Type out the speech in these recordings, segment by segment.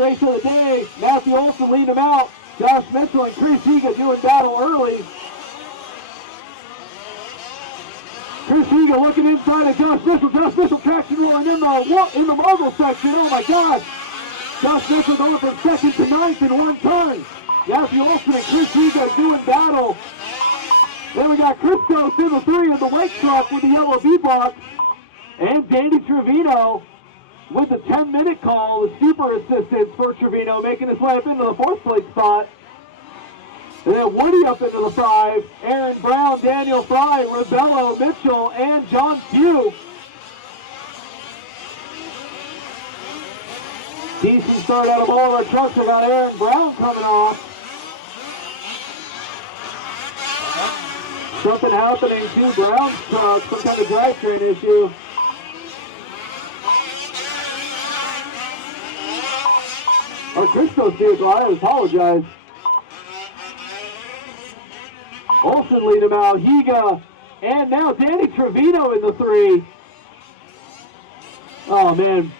race of the day. Matthew Olson leading him out. Josh Mitchell and Chris Higa doing battle early. Chris Higa looking inside of Josh Mitchell. Josh Mitchell traction rolling in the mogul section. Oh my gosh. Josh Mitchell going from second to ninth in one turn. Matthew Olson and Chris Higa doing battle. Then we got Christos in the 3 of the white truck with the yellow V-block. And Danny Trevino with the 10-minute call, the super assistance for Trevino, making his way up into the 4th place spot. And then Woody up into the 5. Aaron Brown, Daniel Fry, Rebello, Mitchell, and John Pugh. Decent start out of all of our trucks. We got Aaron Brown coming off. Something happening to Brown's truck, some kind of drivetrain issue. Or Christos vehicle, I apologize. Olsen lead him out, Higa, and now Danny Trevino in the 3. Oh man,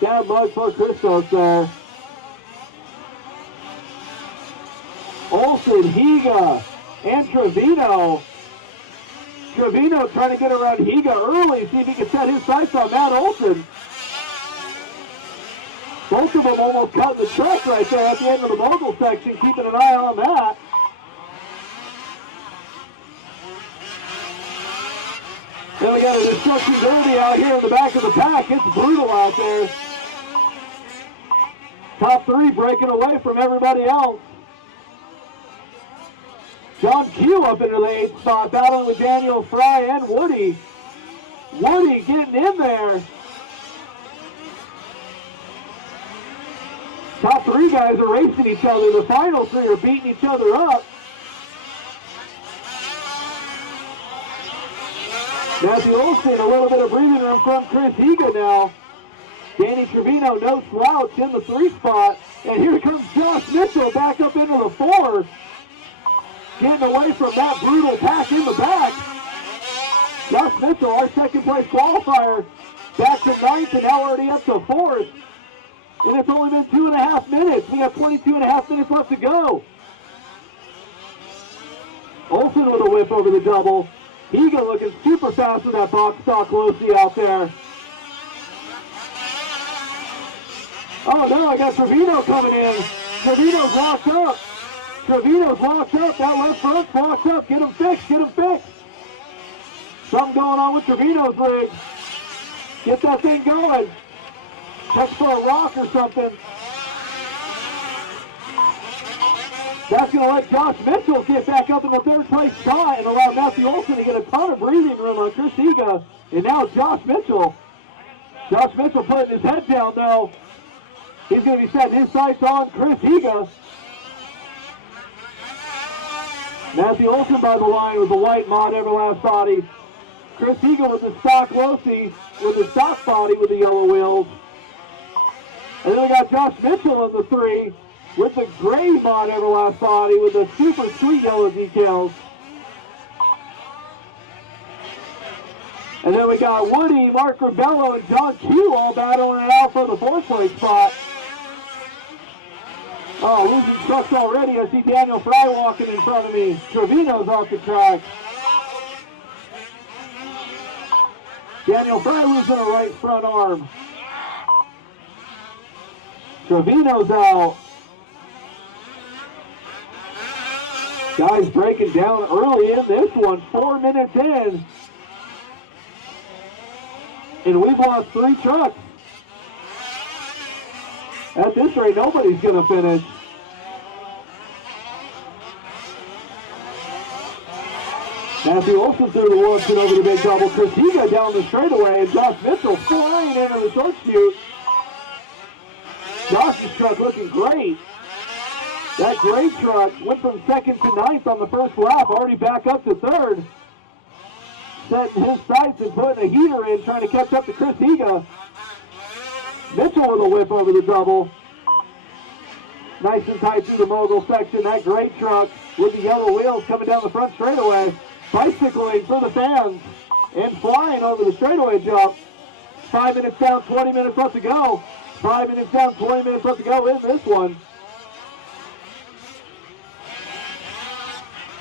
bad luck for Christos there. Olsen, Higa, and Trevino. Trevino trying to get around Higa early, see if he can set his sights on Matt Olsen. Both of them almost cutting the track right there at the end of the mogul section, keeping an eye on that. Then we got a destruction derby out here in the back of the pack. It's brutal out there. Top 3 breaking away from everybody else. John Q up into the 8th spot, battling with Daniel Fry and Woody. Woody getting in there. Top 3 guys are racing each other. The final 3 are beating each other up. Matthew Olsen, a little bit of breathing room from Chris Higa now. Danny Trevino, no slouch in the 3 spot. And here comes Josh Mitchell back up into the 4. Getting away from that brutal pack in the back. Josh Mitchell, our 2nd place qualifier, back to 9th and now already up to 4th. And it's only been 2.5 minutes. We got 22.5 minutes left to go. Olsen with a whip over the double. Higa looking super fast with that box stock Losi out there. Oh no, I got Trevino coming in. Trevino's locked up. Trevino's locked up. That left front's locked up. Get him fixed. Get him fixed. Something going on with Trevino's rig. Get that thing going. Check for a rock or something. That's going to let Josh Mitchell get back up in the 3rd place spot and allow Matthew Olsen to get a ton of breathing room on Chris Higa. And now Josh Mitchell. Josh Mitchell putting his head down though. He's going to be setting his sights on Chris Higa. Matthew Olsen by the line with the white mod Everlast body. Chris Higa with the stock Losi with the stock body with the yellow wheels. And then we got Josh Mitchell in the 3 with the gray mod Everlast body with the super sweet yellow decals. And then we got Woody, Mark Rebello, and John Q all battling it out for the 4th place spot. Oh, losing trucks already. I see Daniel Fry walking in front of me. Trevino's off the track. Daniel Fry losing a right front arm. Trevino's out. Guys breaking down early in this one, 4 minutes in. And we've lost 3 trucks. At this rate, nobody's going to finish. Matthew Olsen through the whoops and over the big double. Chris Higa down the straightaway, and Josh Mitchell flying into the short chute. Josh's truck looking great. That gray truck went from 2nd to 9th on the 1st lap, already back up to 3rd. Setting his sights and putting a heater in, trying to catch up to Chris Higa. Mitchell with a whip over the double. Nice and tight through the mogul section. That gray truck with the yellow wheels coming down the front straightaway. Bicycling for the fans and flying over the straightaway jump. 5 minutes down, 20 minutes left to go. 5 minutes down, 20 minutes left to go in this one.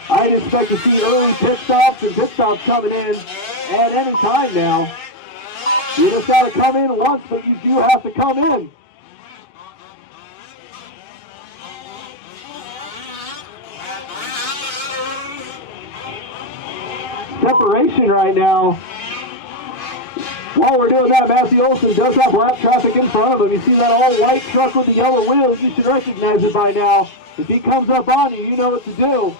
I'd expect to see early pit stops and pit stops coming in at any time now. You just got to come in once, but you do have to come in. Separation right now. While we're doing that, Matthew Olson does have lap traffic in front of him. You see that all-white truck with the yellow wheels. You should recognize it by now. If he comes up on you, you know what to do.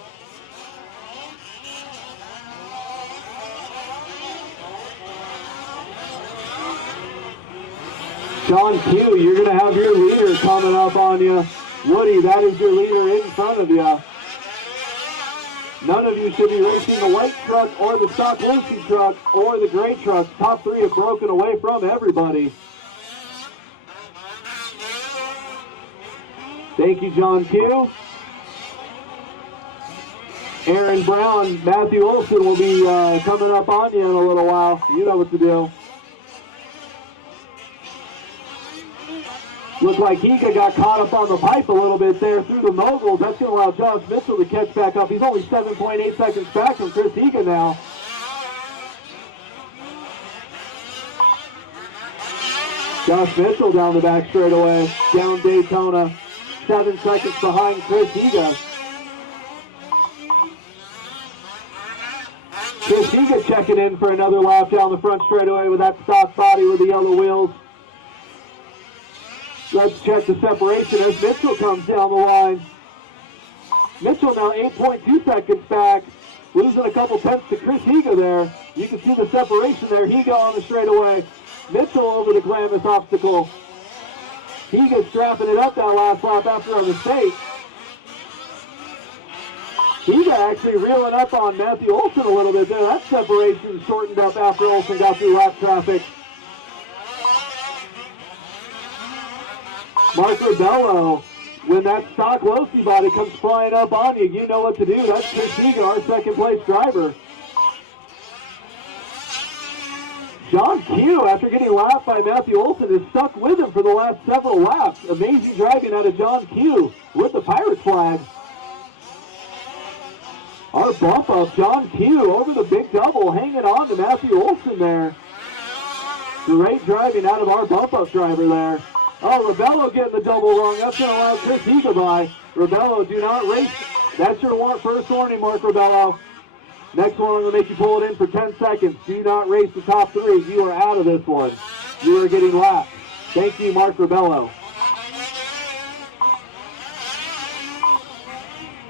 John Q, you're going to have your leader coming up on you. Woody, that is your leader in front of you. None of you should be racing the white truck or the stock Lucy truck or the gray truck. Top three have broken away from everybody. Thank you, John Q. Aaron Brown, Matthew Olson will be coming up on you in a little while. You know what to do. Looked like Higa got caught up on the pipe a little bit there through the moguls. That's going to allow Josh Mitchell to catch back up. He's only 7.8 seconds back from Chris Higa now. Josh Mitchell down the back straightaway, down Daytona, 7 seconds behind Chris Higa. Chris Higa checking in for another lap down the front straightaway with that stock body with the yellow wheels. Let's check the separation as Mitchell comes down the line. Mitchell now 8.2 seconds back, losing a couple tenths to Chris Higa there. You can see the separation there. Higa on the straightaway. Mitchell over the Glamis obstacle. Higa strapping it up that last lap after a mistake. Higa actually reeling up on Matthew Olson a little bit there. That separation shortened up after Olson got through lap traffic. Mark Rebello, when that stock Losi body comes flying up on you, you know what to do. That's Chris Higa, our second place driver. John Q, after getting lapped by Matthew Olson, is stuck with him for the last several laps. Amazing driving out of John Q with the Pirate flag. Our bump up, John Q over the big double, hanging on to Matthew Olson there. Great driving out of our bump up driver there. Oh, Rebello getting the double wrong. That's going to allow Chris Higa by. Rebello, do not race. That's your first warning, Mark Rebello. Next one, I'm going to make you pull it in for 10 seconds. Do not race the top three. You are out of this one. You are getting lapped. Thank you, Mark Rebello.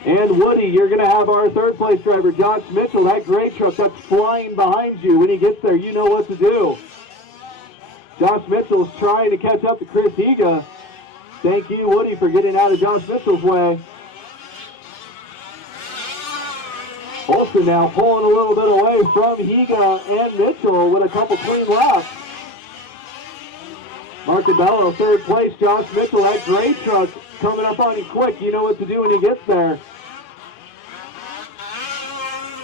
And Woody, you're going to have our third place driver, Josh Mitchell. That gray truck that's flying behind you. When he gets there, you know what to do. Josh Mitchell's trying to catch up to Chris Higa. Thank you, Woody, for getting out of Josh Mitchell's way. Olson now pulling a little bit away from Higa and Mitchell with a couple clean laps. Mark Rebello, third place. Josh Mitchell, that gray truck coming up on you quick. You know what to do when he gets there.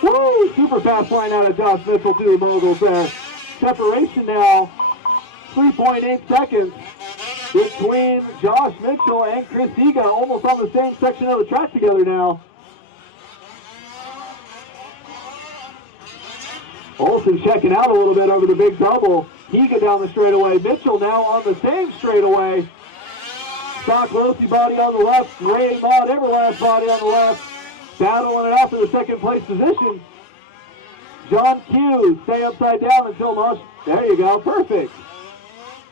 Woo! Super fast line out of Josh Mitchell through the moguls there. Separation now. 3.8 seconds between Josh Mitchell and Chris Higa, almost on the same section of the track together now. Olson checking out a little bit over the big double. Higa down the straightaway. Mitchell now on the same straightaway. Stock Losi body on the left. Gray Mod Everlast body on the left. Battling it out for the second place position. John Q, stay upside down until Mosh. There you go, perfect.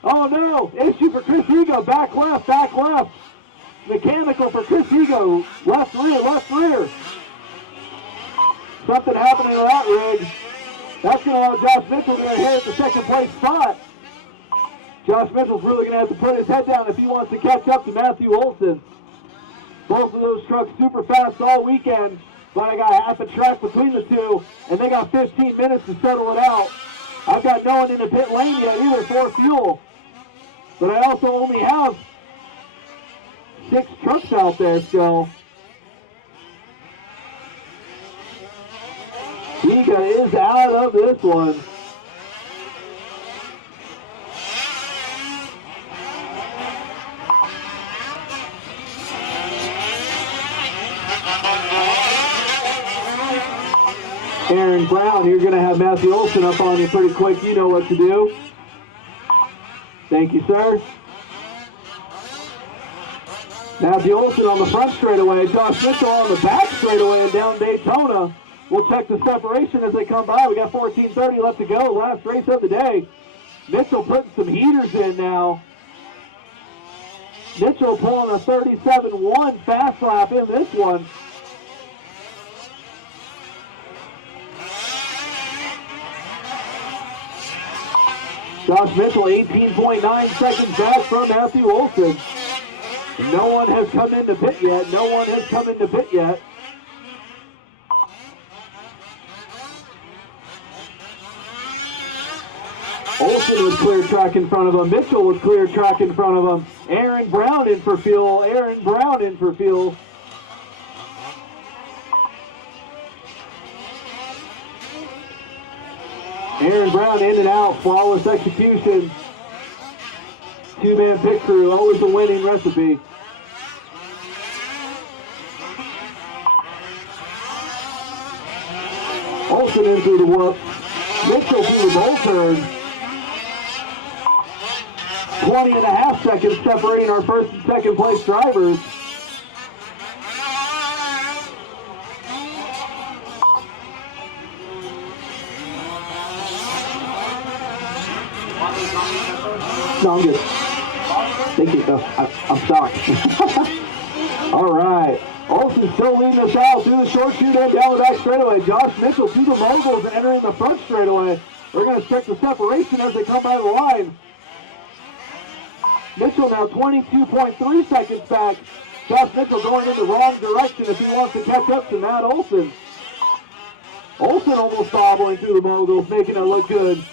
Oh no, issue for Chris Higa, back left, back left. Mechanical for Chris Higa, left rear, left rear. Something happening to that rig. That's going to allow Josh Mitchell to inherit the second place spot. Josh Mitchell's really going to have to put his head down if he wants to catch up to Matthew Olson. Both of those trucks super fast all weekend, but I got half a track between the two, and they got 15 minutes to settle it out. I've got no one in the pit lane yet either for fuel. But I also only have 6 trucks out there still. Higa is out of this one. Aaron Brown, you're going to have Matthew Olson up on you pretty quick. You know what to do. Thank you, sir. Matthew Olson on the front straightaway. Josh Mitchell on the back straightaway and down Daytona. We'll check the separation as they come by. We got 14:30 left to go. Last race of the day. Mitchell putting some heaters in now. Mitchell pulling a 37.1 fast lap in this one. Josh Mitchell 18.9 seconds back from Matthew Olson. No one has come into pit yet. No one has come into pit yet. Olson was clear track in front of him. Mitchell was clear track in front of him. Aaron Brown in for fuel. Aaron Brown in for fuel. Aaron Brown in and out. Flawless execution. Two-man pit crew. Always a winning recipe. Olson in through the whoop. Mitchell through the bowl turn. 20.5 seconds separating our first and second place drivers. No, I'm good. Thank you. I'm shocked. All right. Olson still leading us out through the short shoot and down the back straightaway. Josh Mitchell through the moguls and entering the front straightaway. We're going to check the separation as they come by the line. Mitchell now 22.3 seconds back. Josh Mitchell going in the wrong direction if he wants to catch up to Matt Olson. Olson almost bobbling through the moguls, making it look good.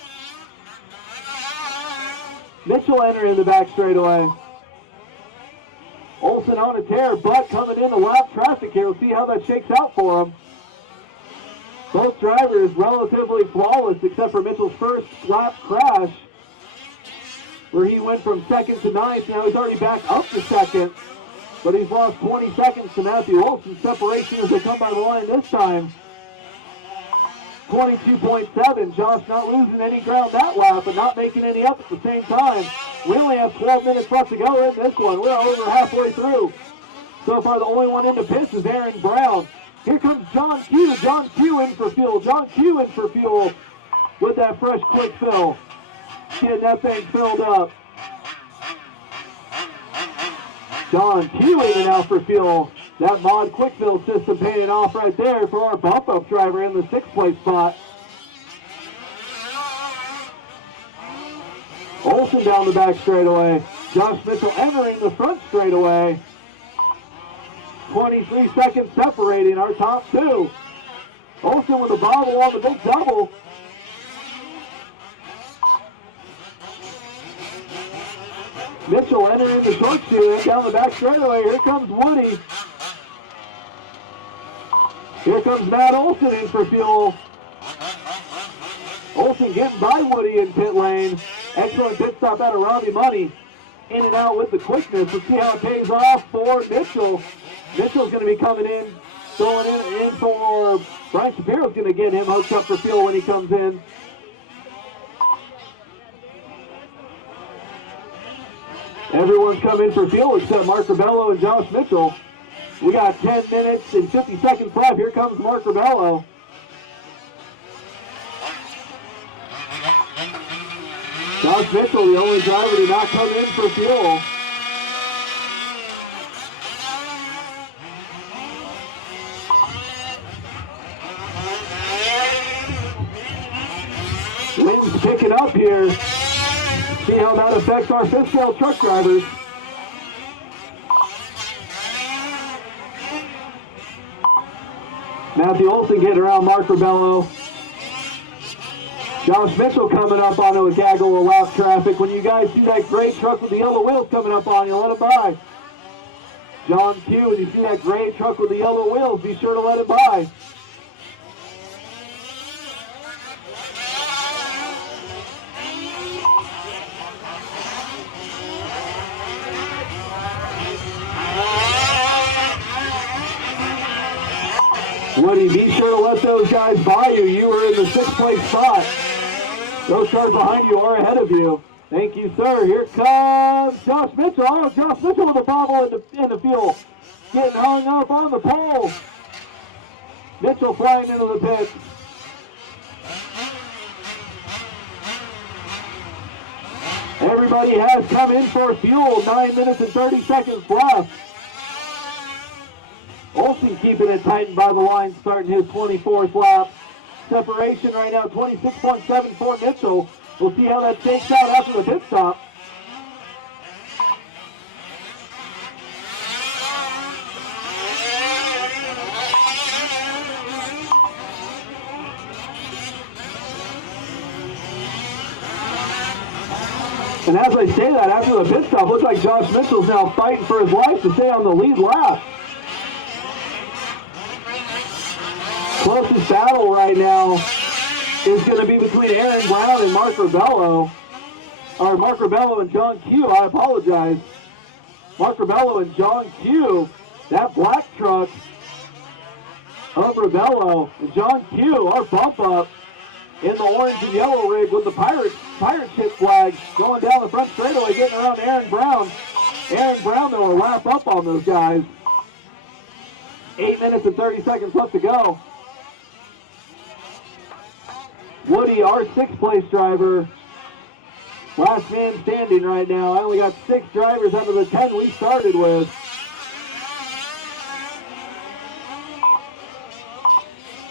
Mitchell entering the back straightaway. Olson on a tear, but coming in the lap traffic here. We'll see how that shakes out for him. Both drivers relatively flawless except for Mitchell's first lap crash, where he went from second to ninth. Now he's already back up to second, but he's lost 20 seconds to Matthew Olson. Separation as they come by the line this time. 22.7. Josh not losing any ground that lap, but not making any up at the same time. We only have 12 minutes left to go in this one. We're over halfway through. So far, the only one into pits is Aaron Brown. Here comes John Q. John Q in for fuel. John Q in for fuel with that fresh quick fill. Getting that thing filled up. John Q in and out for fuel. That mod quick fill system paying off right there for our bump up driver in the 6th place spot. Olson down the back straightaway. Josh Mitchell entering the front straightaway. 23 seconds separating our top two. Olson with a bobble on the big double. Mitchell entering the short shoot down the back straightaway. Here comes Woody. Here comes Matt Olson in for fuel. Olson getting by Woody in pit lane. Excellent pit stop out of Robbie Money. In and out with the quickness. Let's see how it pays off for Mitchell. Mitchell's going to be coming in, going in for FangsCPO's going to get him hooked up for fuel when he comes in. Everyone's coming for fuel except Mark Rebello and Josh Mitchell. We got 10 minutes and 50 seconds left. Here comes Mark Rebello. Josh Mitchell, the only driver to not come in for fuel. Wind's picking up here. See how that affects our 5th scale truck drivers. Matthew Olson getting around Mark Rebello. Josh Mitchell coming up onto a gaggle of lap traffic. When you guys see that gray truck with the yellow wheels coming up on you, let him by. John Q, when you see that gray truck with the yellow wheels, be sure to let him by. Woody, be sure to let those guys by you. place spot. Those cars behind you are ahead of you. Thank you, sir. Here comes Josh Mitchell. Oh, Josh Mitchell with a bobble in the field. Getting hung up on the pole. Mitchell flying into the pit. Everybody has come in for fuel. 9 minutes and 30 seconds left. Olsen keeping it tightened by the line, starting his 24th lap. Separation right now, 26.7 for Mitchell. We'll see how that shakes out after the pit stop. And as I say that, after the pit stop, looks like Josh Mitchell's now fighting for his life to stay on the lead lap. Closest battle right now is going to be between Aaron Brown and Mark Rebello. Or Mark Rebello and John Q, I apologize. Mark Rebello and John Q. That black truck of Rebello and John Q, our bump up in the orange and yellow rig with the pirate ship flag going down the front straightaway, getting around Aaron Brown. Aaron Brown, though, will lap up on those guys. 8 minutes and 30 seconds left to go. Woody, our 6th place driver, last man standing right now. I only got 6 drivers out of the 10 we started with.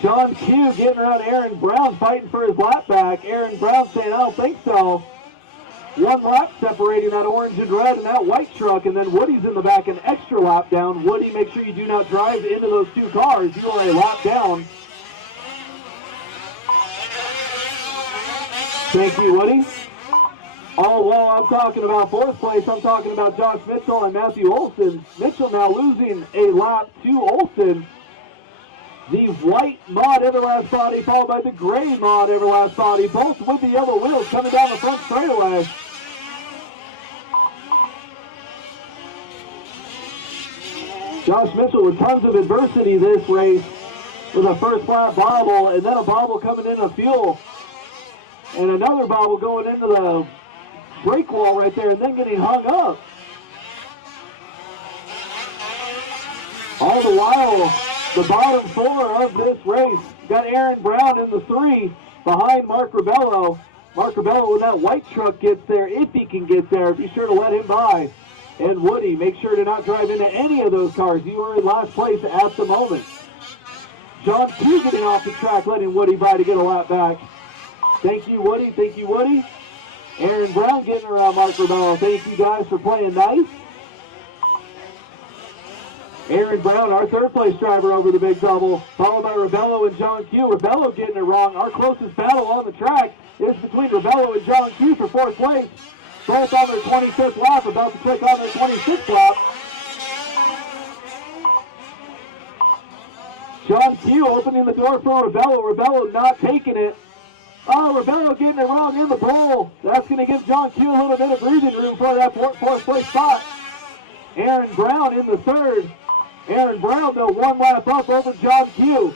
John Q getting around Aaron Brown, fighting for his lap back. Aaron Brown saying, I don't think so. 1 lap separating that orange and red and that white truck, and then Woody's in the back, an extra lap down. Woody, make sure you do not drive into those 2 cars. You are a lap down. Thank you, Woody. Oh, well, I'm talking about 4th place. I'm talking about Josh Mitchell and Matthew Olson. Mitchell now losing a lap to Olson. The white mod Everlast body followed by the gray mod Everlast body, both with the yellow wheels coming down the front straightaway. Josh Mitchell with tons of adversity this race with a first lap bobble and then a bobble coming into fuel. And another bobble going into the brake wall right there and then getting hung up. All the while, the bottom 4 of this race got Aaron Brown in the 3 behind Mark Rebello. Mark Rebello, when that white truck gets there, if he can get there, be sure to let him by. And Woody, make sure to not drive into any of those cars. You are in last place at the moment. John Q getting off the track, letting Woody by to get a lap back. Thank you, Woody. Thank you, Woody. Aaron Brown getting around Mark Rebello. Thank you guys for playing nice. Aaron Brown, our 3rd place driver over the big double, followed by Rebello and John Q. Rebello getting it wrong. Our closest battle on the track is between Rebello and John Q for 4th place. Both on their 25th lap, about to click on their 26th lap. John Q opening the door for Rebello. Rebello not taking it. Oh, Rebello getting it wrong in the pole. That's going to give John Q a little bit of breathing room for that 4th place spot. Aaron Brown in the 3rd. Aaron Brown, though, 1 lap up over John Q.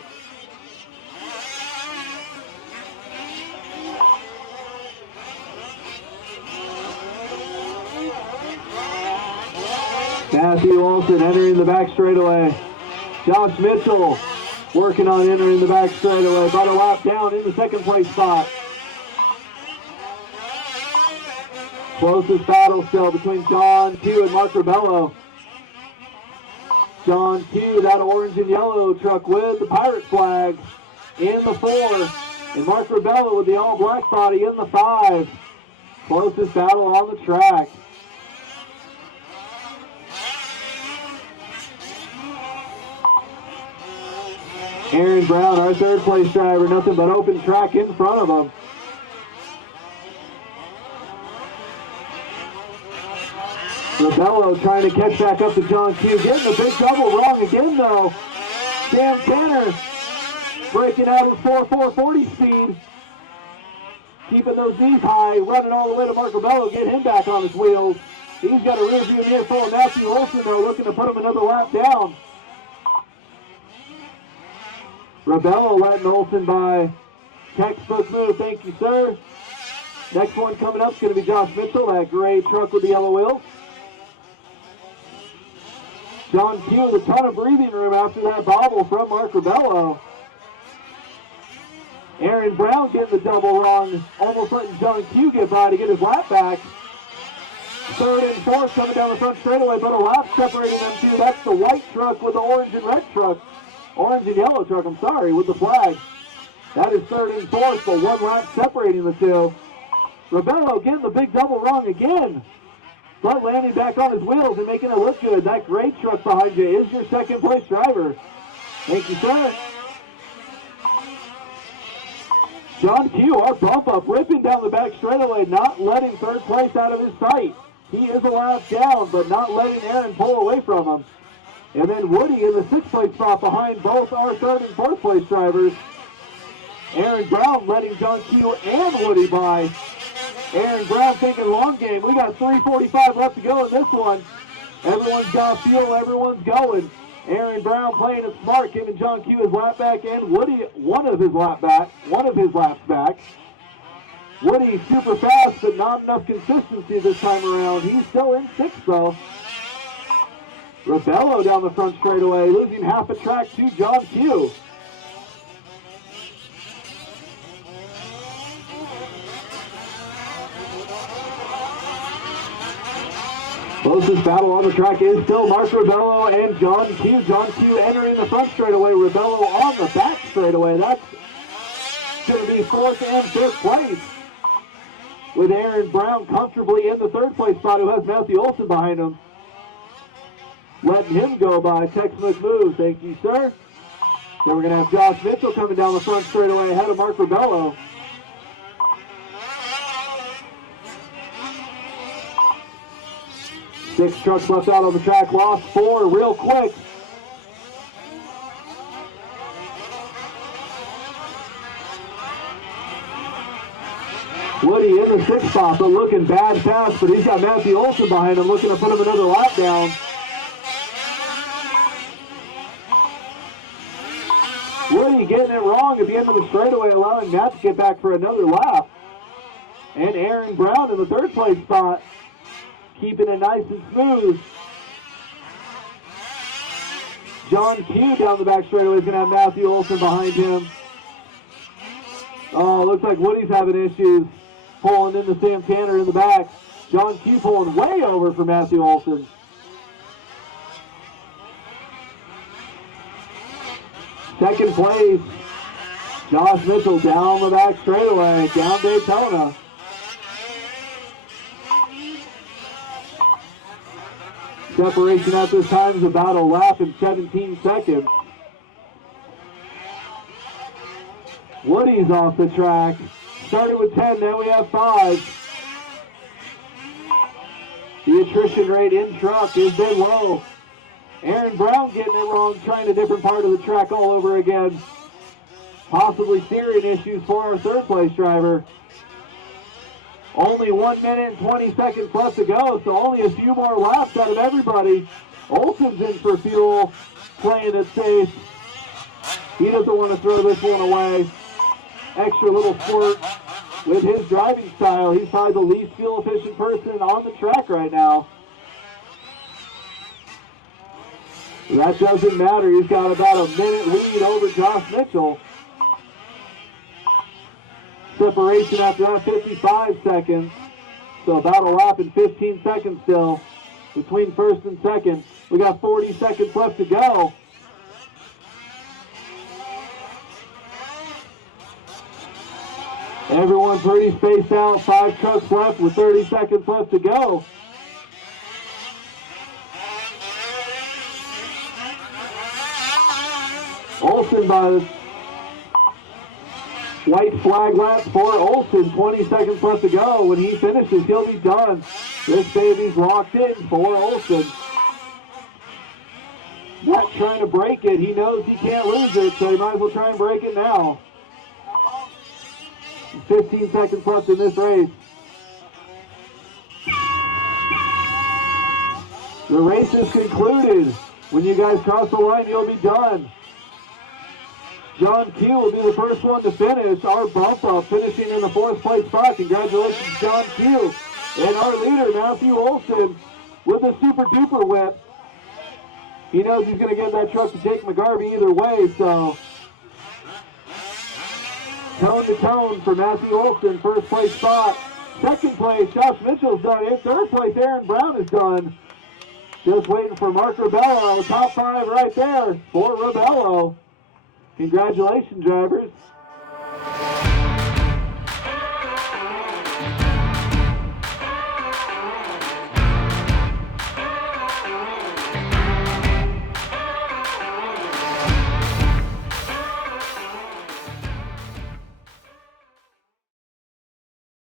Matthew Olson entering the back straightaway. Josh Mitchell working on entering the back straightaway. About a lap down in the 2nd place spot. Closest battle still between John Q and Mark Rebello. John Q, that orange and yellow truck with the pirate flag in the 4. And Mark Rebello with the all-black body in the 5. Closest battle on the track. Aaron Brown, our 3rd place driver, nothing but open track in front of him. Rebello trying to catch back up to John Q. Getting the big double wrong again, though. Sam Tanner breaking out his 4.40 speed. Keeping those knees high, running all the way to Mark Rebello, get him back on his wheels. He's got a rear view mirror full of Matthew Olson, though, looking to put him another lap down. Rebello letting Olson by Textbook move, thank you, sir. Next one coming up is going to be Josh Mitchell, that gray truck with the yellow wheels. John Q with a ton of breathing room after that bobble from Mark Rebello. Aaron Brown getting the double run, almost letting John Q get by to get his lap back. Third and fourth coming down the front straightaway, but a lap separating them two. That's the white truck with the orange and red truck. Orange and yellow truck, I'm sorry, with the flag. That is third and fourth, but one lap separating the two. Rebello getting the big double run again. But landing back on his wheels and making it look good. That gray truck behind you is your second place driver. Thank you, sir. John Q, our bump up, ripping down the back straightaway, not letting third place out of his sight. He is a lap down, but not letting Aaron pull away from him. And then Woody in the sixth place spot behind both our third and fourth place drivers. Aaron Brown letting John Q and Woody by. Aaron Brown thinking long game. We got 3:45 left to go in this one. Everyone's got fuel, everyone's going. Aaron Brown playing it smart, giving John Q his lap back and Woody one of his laps back. Woody super fast, but not enough consistency this time around. He's still in sixth though. Rebello down the front straightaway, losing half a track to John Q. Closest battle on the track is still Mark Rebello and John Q. John Q entering the front straightaway, Rebello on the back straightaway. That's going to be fourth and fifth place, with Aaron Brown comfortably in the third place spot, who has Matthew Olson behind him. Letting him go by. Textbook move. Thank you, sir. Then we're going to have Josh Mitchell coming down the front straightaway ahead of Mark Rebello. Six trucks left out on the track, lost four real quick. Woody in the sixth spot, but looking bad fast, but he's got Matthew Olson behind him, looking to put him another lap down. Woody getting it wrong at the end of the straightaway, allowing Matt to get back for another lap. And Aaron Brown in the third place spot, keeping it nice and smooth. John Q down the back straightaway is going to have Matthew Olson behind him. Oh, looks like Woody's having issues pulling into Sam Tanner in the back. John Q pulling way over for Matthew Olson. Second place, Josh Mitchell down the back straightaway, down Daytona. Separation at this time is about a lap and 17 seconds. Woody's off the track. Started with 10, now we have 5. The attrition rate in truck has been low. Aaron Brown getting it wrong, trying a different part of the track all over again. Possibly steering issues for our third place driver. Only 1 minute and 20 seconds left to go, so only a few more laps out of everybody. Olson's in for fuel, playing it safe. He doesn't want to throw this one away. Extra little squirt with his driving style. He's probably the least fuel efficient person on the track right now. That doesn't matter. He's got about a minute lead over Josh Mitchell. Separation after that, 55 seconds. So about a lap and 15 seconds still between first and second. We got 40 seconds left to go. Everyone pretty spaced out. 5 trucks left with 30 seconds left to go. Olson by the white flag lap for Olson. 20 seconds left to go. When he finishes, he'll be done. This baby's locked in for Olson. Not trying to break it. He knows he can't lose it, so he might as well try and break it now. 15 seconds left in this race. The race is concluded. When you guys cross the line, you'll be done. John Q will be the first one to finish. Our bump up finishing in the 4th place spot. Congratulations, John Q. And our leader, Matthew Olson, with a super duper whip. He knows he's going to get that truck to take McGarvey either way, so tone to tone for Matthew Olson, 1st place spot. 2nd place, Josh Mitchell's done it. 3rd place, Aaron Brown is done. Just waiting for Mark Rebello. Top 5 right there for Rebello. Congratulations, drivers.